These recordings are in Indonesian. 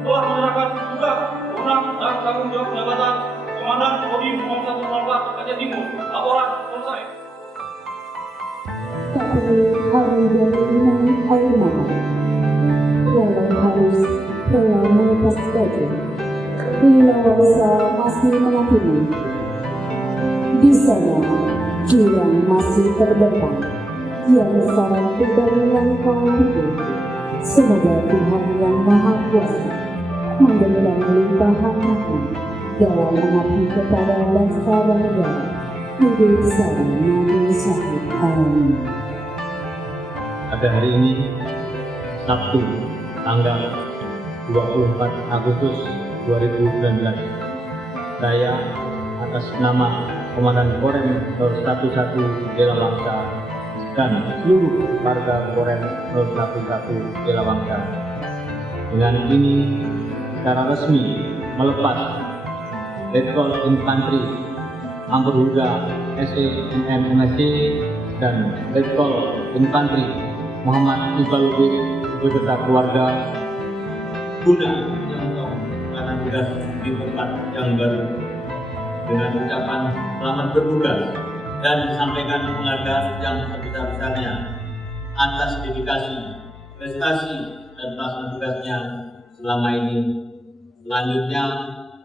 telah menyerahkan tugas, wewenang dan tanggung jawab jabatan Komandan Kodim 0104 Aceh Timur. Laporan selesai. Tak perlu harus berminang air mata, walau harus rela melepas baju. Leluasa masih menantinya. Di sana, jurang masih terdepan, yang sarang beban yang kau pikul. Semoga Tuhan yang Maha Kuasa memberikan limpahan hati dalam mengabdi kepada bangsa dan negara. Hidup saya Nabi Syahid. Amin. Pada hari ini, Sabtu, tanggal 24 Agustus 2019, saya atas nama Komandan Korem 011 Dela Bangsa dan seluruh warga Korem 011 Dela Bangsa dengan ini secara resmi melepas Letkol Infantri Amperhuda SENM MSC dan Letkol Infantri Muhammad Ibaludin beserta keluarga guna yang akan tugas di tempat yang baru dengan ucapan selamat bertugas dan disampaikan penghargaan yang sebesar-besarnya atas dedikasi, prestasi dan pelaksana tugasnya selama ini. Selanjutnya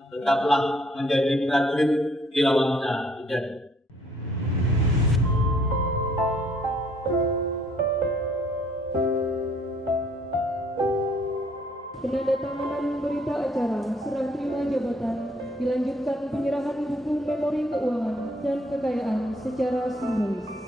tetaplah menjadi prajurit Dela Bangsa sejati. Penandatanganan berita acara serah terima jabatan dilanjutkan penyerahan buku memori keuangan dan kekayaan secara simbolis.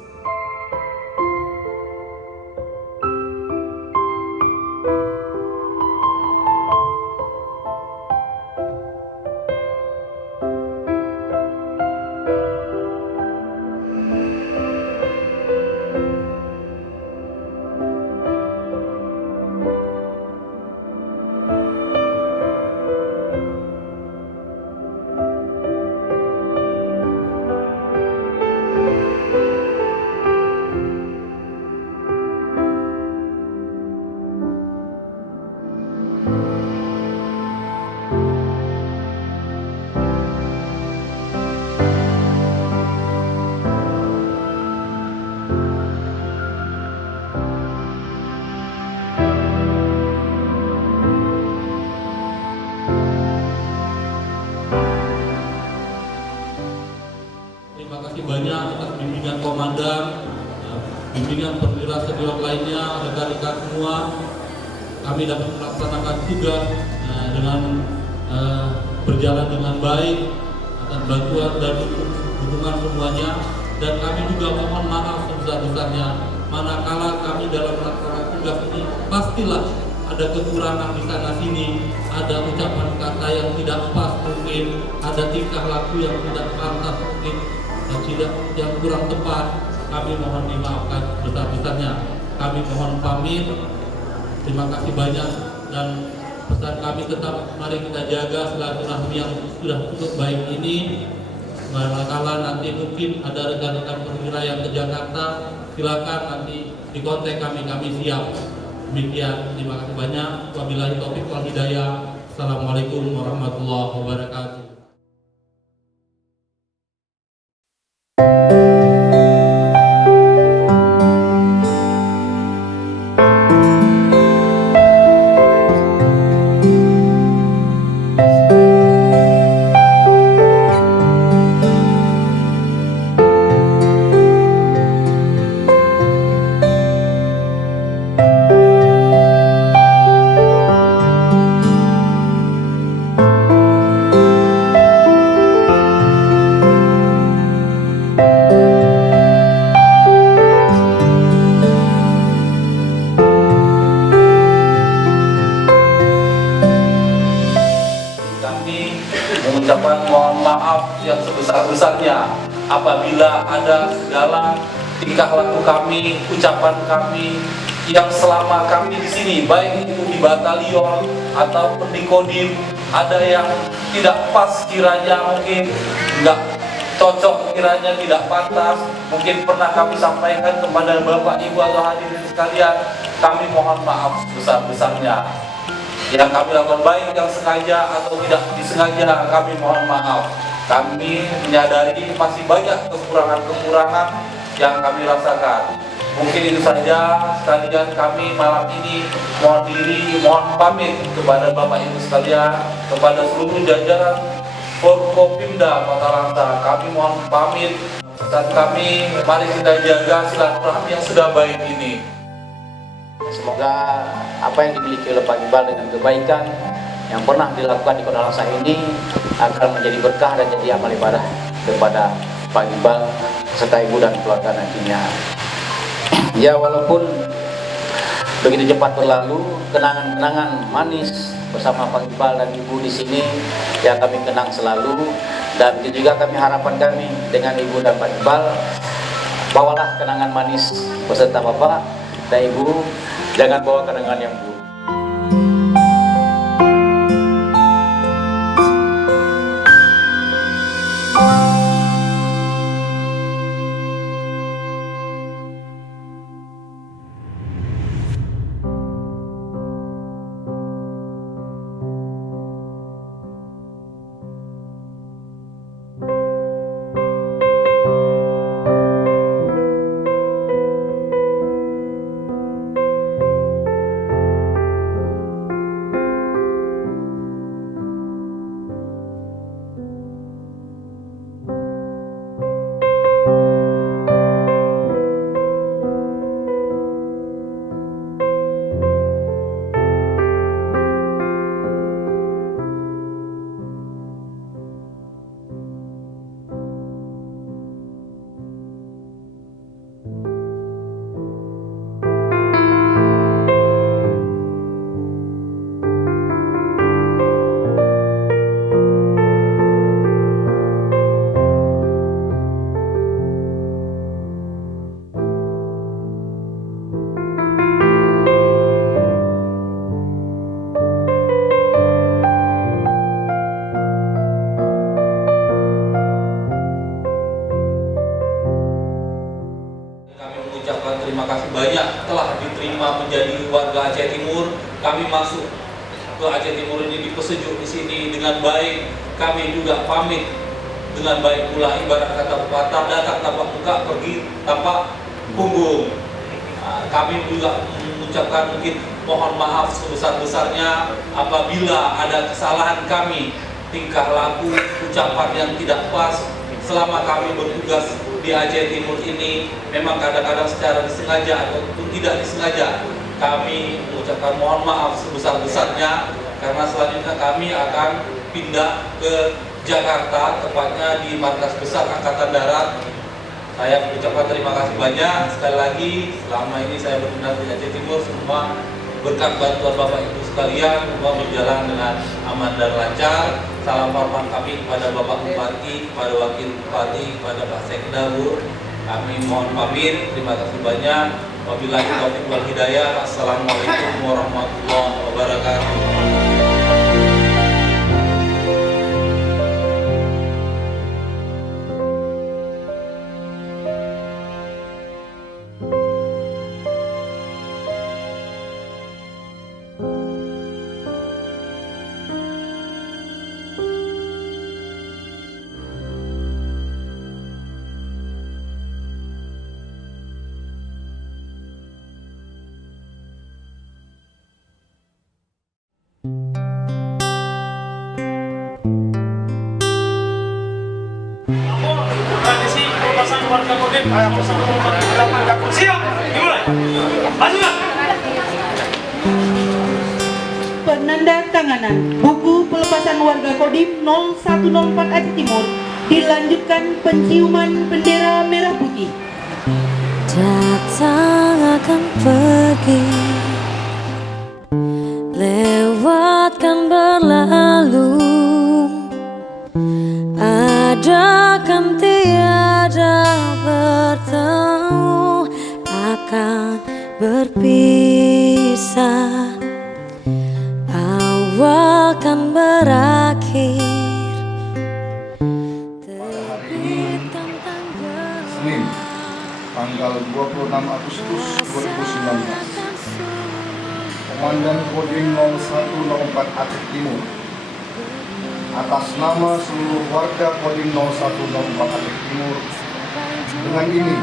Terima kasih banyak atas bimbingan komandan, bimbingan perwira senior lainnya, rekan-rekan semua. Kami dapat melaksanakan tugas dengan berjalan dengan baik atas bantuan dan dukungan semuanya. Dan kami juga mohon maaf sebesar-besarnya manakala kami dalam melaksanakan tugas ini pastilah ada kekurangan di sana sini, ada ucapan kata yang tidak pas mungkin, ada tingkah laku yang tidak pantas mungkin, dan tidak yang kurang tepat. Kami mohon dimaafkan sebesar-besarnya. Kami mohon pamit. Terima kasih banyak dan pesan kami tetap mari kita jaga silaturahmi yang sudah cukup baik ini. Manakala nanti mungkin ada rekan-rekan perwira yang ke Jakarta, silakan nanti di kontak kami siap. Demikian, terima kasih banyak. Wabillahi taufiq wal hidayah. Assalamualaikum warahmatullahi wabarakatuh. mengucapkan mohon maaf yang sebesar-besarnya apabila ada segala tingkah laku kami, ucapan kami yang selama kami di sini, baik itu di batalion ataupun di kodim, ada yang tidak pas kiranya, mungkin nggak cocok kiranya, tidak pantas, mungkin pernah kami sampaikan kepada Bapak Ibu atau hadirin sekalian, kami mohon maaf sebesar-besarnya. Yang kami lakukan baik yang sengaja atau tidak disengaja, kami mohon maaf. Kami menyadari masih banyak kekurangan-kekurangan yang kami rasakan. Mungkin itu saja sekalian, kami malam ini mohon pamit kepada Bapak Ibu sekalian, kepada seluruh jajaran Forkopimda Kota Langsa. Kami mohon pamit dan kami mari kita jaga silaturahmi yang sudah baik ini. Semoga apa yang dimiliki oleh Pak Iqbal dengan kebaikan yang pernah dilakukan di Kota Langsa ini akan menjadi berkah dan jadi amal ibadah kepada Pak Iqbal serta ibu dan keluarga nantinya. Ya, walaupun begitu cepat berlalu, kenangan-kenangan manis bersama Pak Iqbal dan ibu di sini yang kami kenang selalu, dan itu juga harapan kami dengan ibu dan Pak Iqbal, bawalah kenangan manis beserta Bapak dan Ibu, jangan bawa kenangan yang buruk. Terima kasih banyak telah diterima menjadi warga Aceh Timur. Kami masuk ke Aceh Timur ini dipersejuk di sini dengan baik. Kami juga pamit dengan baik pula, ibarat kata pepatah, datang tanpa muka, pergi tanpa punggung. Kami juga mengucapkan mungkin mohon maaf sebesar-besarnya apabila ada kesalahan kami, tingkah laku, ucapan yang tidak pas selama kami bertugas di Aceh Timur ini. Memang kadang-kadang secara disengaja ataupun tidak disengaja kami mengucapkan mohon maaf sebesar-besarnya, karena selanjutnya kami akan pindah ke Jakarta, tepatnya di Markas Besar Angkatan Darat. Saya mengucapkan terima kasih banyak sekali lagi. Selama ini saya bertugas di Aceh Timur, semua berkat bantuan Bapak Ibu sekalian, semua berjalan dengan aman dan lancar. Salam hormat kami kepada Bapak Bupati, kepada Wakil Bupati, kepada Pak Sekda. Kami mohon pamit, terima kasih banyak. Wabillahi taufiq wal hidayah. Assalamualaikum warahmatullahi wabarakatuh. Tradisi pelepasan warga Kodim siap, dimulai. Masukkan. Penandatanganan buku pelepasan warga Kodim 0104 Aceh Timur, dilanjutkan penciuman bendera merah putih. Datang akan pergi, lewatkan berlalu, berpisah, awal kan berakhir. Hari ini Senin, tanggal 26 Agustus 2019, Komandan Kodim 0104 Aceh Timur atas nama seluruh warga Kodim 0104 Aceh Timur dengan ini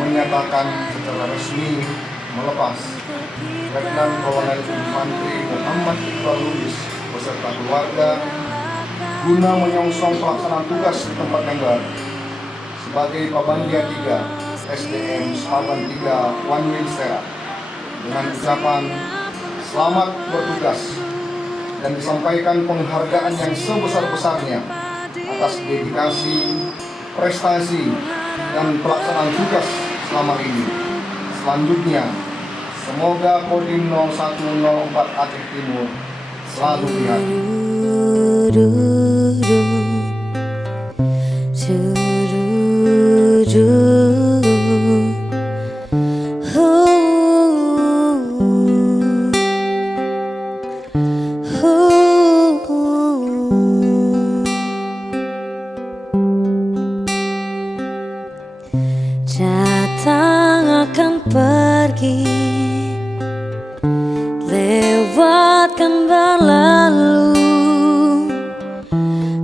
menyatakan secara resmi melepas Letnan Kolonel Infantri Muhammad Iqbal Lubis beserta keluarga guna menyongsong pelaksanaan tugas di tempat yang baru sebagai Pabandia 3 SDM Saban 3 One Wheel Stera dengan ucapan selamat bertugas dan disampaikan penghargaan yang sebesar-besarnya atas dedikasi, prestasi, dan pelaksanaan tugas selama ini. Selanjutnya, semoga Kodim 0104 Aceh Timur selalu di hati. Datang akan pergi, lewatkan berlalu,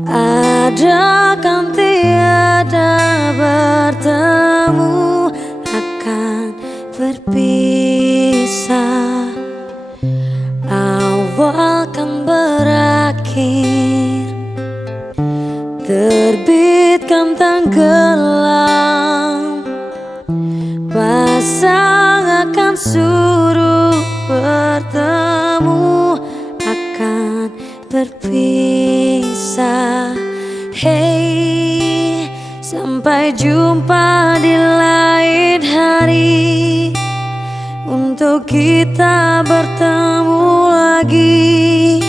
ada kan tiada bertemu, akan berpisah, awal kan berakhir, terbitkan tenggelam, pasang akan suruh bertemu, akan berpisah. Hey, sampai jumpa di lain hari, untuk kita bertemu lagi.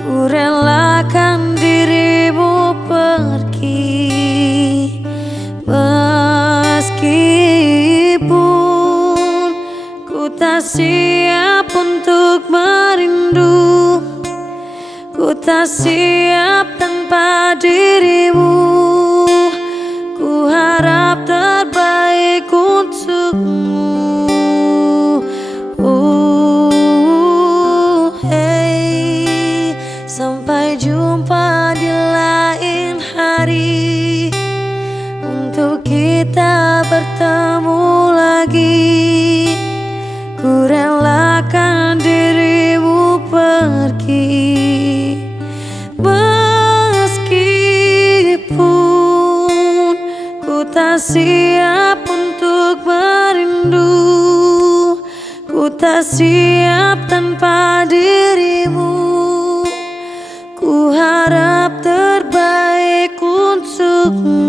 Ku relakan dirimu pergi, meskipun ku tak siap untuk merindu, ku tak siap tanpa dirimu. Ku harap terbaik untukmu. Hey, sampai jumpa di lain hari, untuk kita bertemu lagi. Ku relakan dirimu pergi, meskipun ku tak siap untuk merindu, ku tak siap tanpa dirimu. Ku harap terbaik untukmu.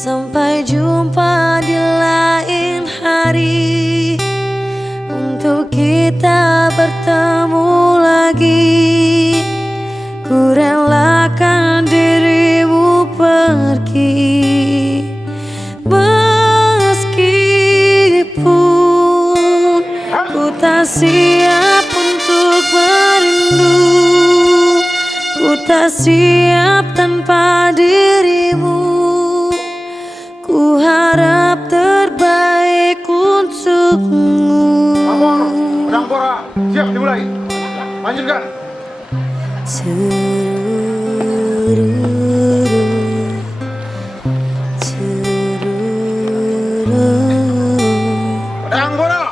Sampai jumpa di lain hari, untuk kita bertemu lagi. Ku relakan dirimu pergi, meskipun ku tak siap untuk merindu. Ku tak siap tanpa dirimu. Ku harap terbaik untukmu. Amor, pedang pora, siap dimulai. Lanjutkan. Pedang pora.